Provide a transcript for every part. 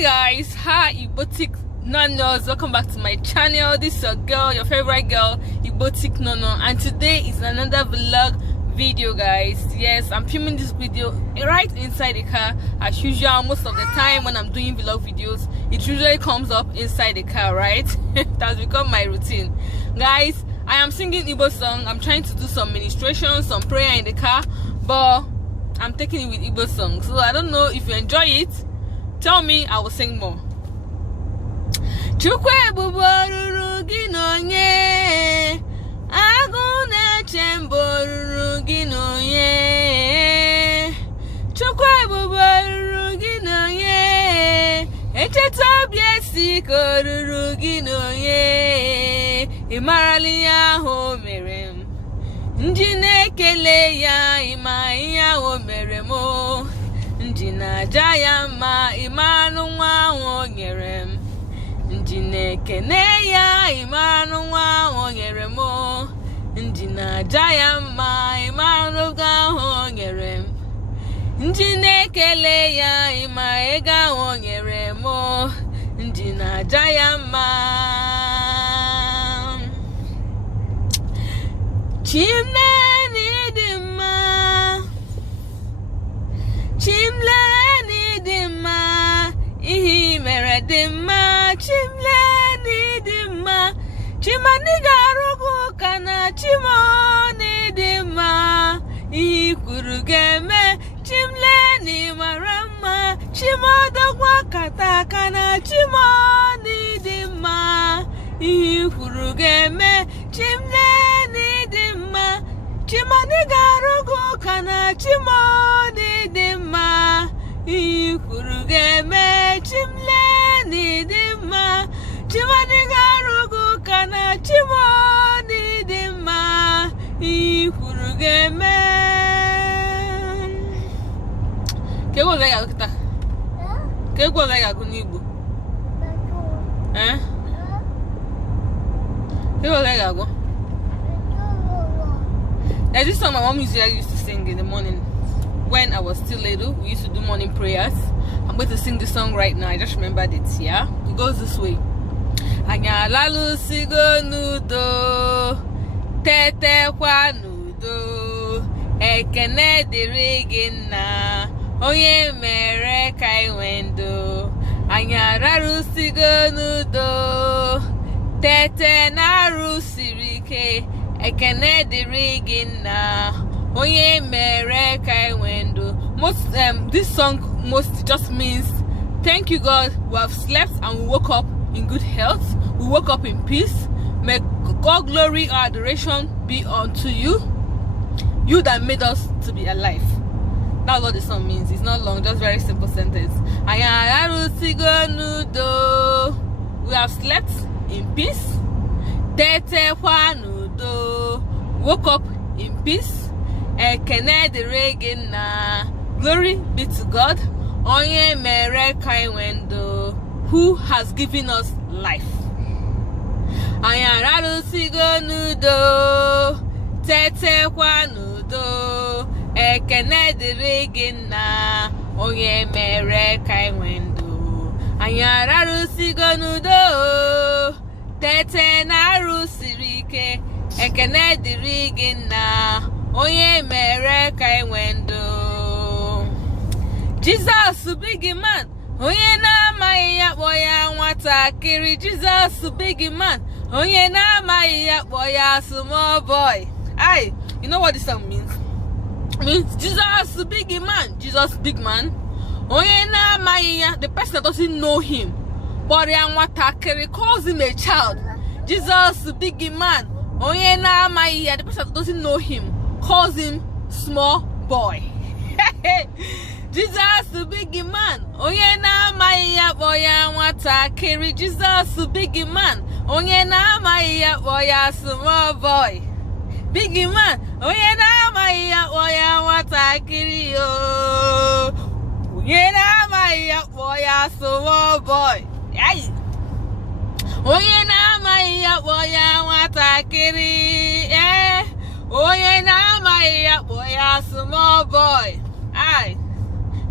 Hey guys, hi igboticnonos, welcome back to my channel. This is your girl, your favorite girl, igboticnono, and today is another vlog video, guys. Yes, I'm filming this video right inside the car as usual. Most of the time when I'm doing vlog videos, it usually comes up inside the car, right? That's become my routine, guys. I am singing Igbo song. I'm trying to do some ministration, some prayer in the car, but I'm taking it with Igbo song, so I don't know if you enjoy it. Tell me, I will sing more. Chukwe buboruru ginonye agune chemboruru ginonye Chukwe buboruru ginonye echeta biesi koruru ginonye imarali ya ho merem njine kele ya ima ya ho meremo njina jaya ma imanu nwa o nyere m njine kene ya imanu nwa o nyere m njina jaya ma imanu ga o nyere m njine kele ya ima ega o nyere m njina jaya ma Chimleni dimma ihi mere dimma chimleni dimma chimani garugo kana chimoni dimma ihi kwuru geme chimleni marama chimodogwa kata kana chimoni dimma ihi kwuru geme chimleni dimma chimani garugo kana chimoni dimma ikwuru geme chimleni dimma chimani garugo kana chimoni dimma ikwuru geme. Ke go ga kita? Ke go ga ku n'Igbo? Ke go ga go? There's this song my mom used to sing in the morning when I was still little. We used to do morning prayers. I'm going to sing the song right now. I just remembered it, yeah? It goes this way. Anya lalu sigo nudo, tete kwa nudo, ekene diri gina, onye mere kai wendo. Anya lalu sigo nudo, tete naru sirike, ekene diri gina, onye mere kai wendo. This song most just means thank you God, we have slept and we woke up in good health, we woke up in peace. May God glory or adoration be unto you, you that made us to be alive. That's what the song means. It's not long, just very simple sentence. We have slept in peace, woke up in peace. Glory be to God, onye mere kai wendo, who has given us life. Ayararu sigo nudo, tete kwa nudo, ekene diri gina, onye mere kai wendo. Ayararu sigo nudo, tete naru sirike, ekene diri gina, onye mere kai wendo. Jesus big man, onye na-amaghị ya kpọ ya nwatakịrị. Jesus big man, onye na-amaghị ya kpọ ya small boy. Aye, you know what this song means? It means Jesus big man, Jesus big man, onye na-amaghị ya, the person that doesn't know him, kpọ ya nwatakịrị, calls him a child. Jesus big man, onye na-amaghị ya, the person that doesn't know him, calls him small boy. Jesus big man, onye na-amaghị ya kpọ ya nwatakịrị. Jesus big man, onye na-amaghị ya kpọ ya small boy. Big man, onye na-amaghị ya kpọ ya nwatakịrị. Onye na-amaghị ya kpọ ya small boy. Onye na-amaghị ya kpọ ya nwatakịrị. Onye na-amaghị ya kpọ ya small boy.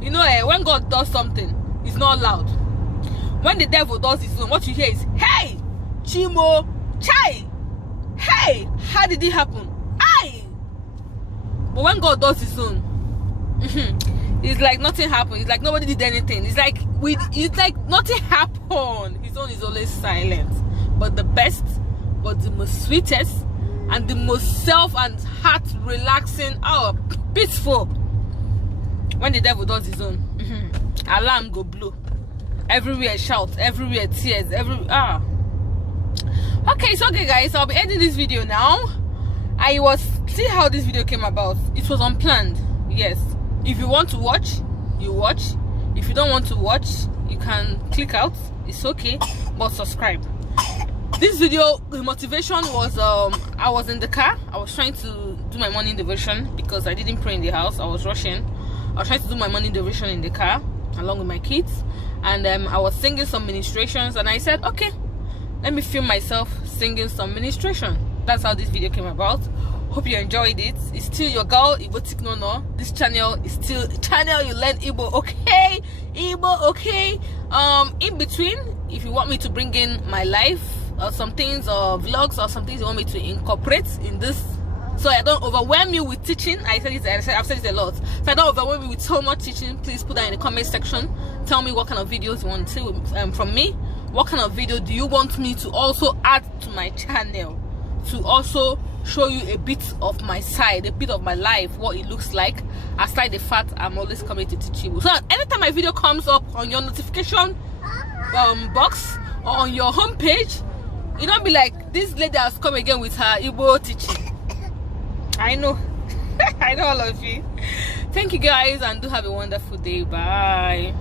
You know, when God does something, it's not loud. When the devil does his own, what you hear is, hey, Chimo, chai, hey, how did it happen? Aye. But when God does his own, it's like nothing happened. It's like nobody did anything. It's like nothing happened. His own is always silent. But the best, but the most sweetest, and the most self and heart relaxing, peaceful. When the devil does his own, alarm go blow. Everywhere shout, everywhere tears, Okay, so okay guys, I'll be ending this video now. See how this video came about. It was unplanned. Yes. If you want to watch, you watch. If you don't want to watch, you can click out. It's okay, but subscribe. This video, the motivation was I was in the car. I was trying to do my morning devotion because I didn't pray in the house. I was rushing. I was trying to do my morning devotion in the car along with my kids, and I was singing some ministrations, and I said, okay, let me film myself singing some ministration. That's how this video came about. Hope you enjoyed it. It's still your girl, igboticnono. This channel is still a channel you learn Igbo, okay? Igbo, okay? In between, if you want me to bring in my life or some things, or vlogs or some things you want me to incorporate in this, so I don't overwhelm you with teaching. I've said it a lot. So I don't overwhelm you with so much teaching. Please put that in the comment section. Tell me what kind of videos you want to see from me. What kind of video do you want me to also add to my channel, to also show you a bit of my side, a bit of my life, what it looks like, aside the fact I'm always coming to teach you. So anytime my video comes up on your notification box or on your homepage, you don't be like, this lady has come again with her Igbo teaching. I know. I know all of you. Thank you guys, and do have a wonderful day. Bye.